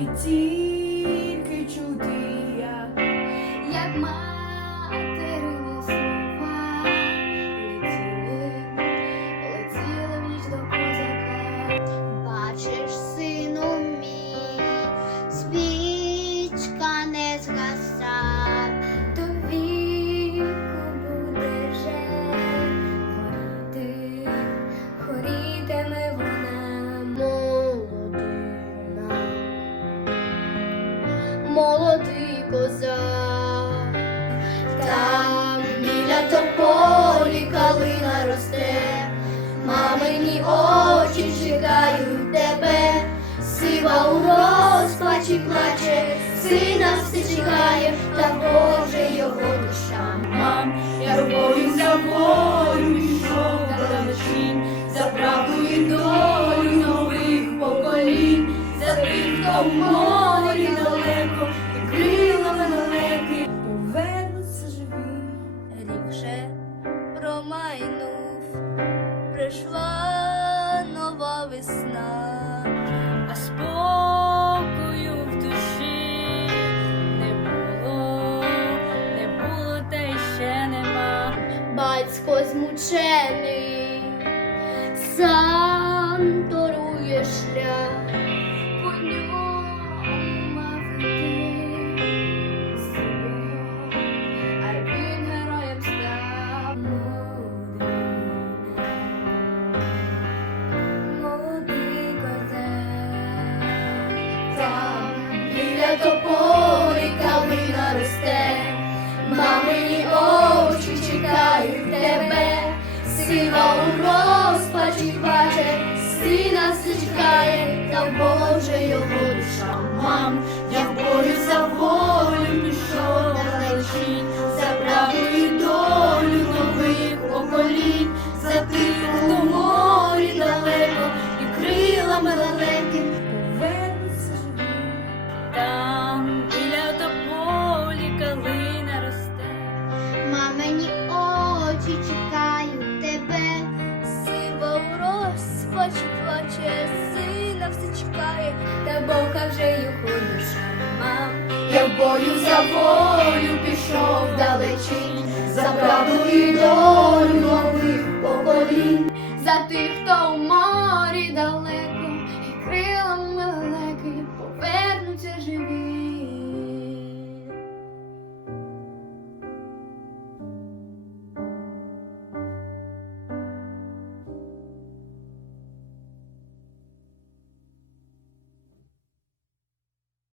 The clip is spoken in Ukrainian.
і тільки чути як як материні молодий козак. Там біля тополі калина росте, мамині очі чекають тебе, сива у розпачі плаче, сина все чекає, та Боже його душа. мам, я тобою за волю пішов далечінь, за правду і долю нових поколінь, за тих, хто прийшла нова весна. а спокою в душі не було, не було та ще нема. Батько змучений, сам тополі калина росте, мамині очі чекають тебе, сила у розпачі плаче, сина все чекає, та Боже його душа. Мам, я в бою за волю пішов далечінь, розпачі плаче, сина все чекає, та Бога вже його душа. Мам, Я в бою за волю пішов далечінь, за правду і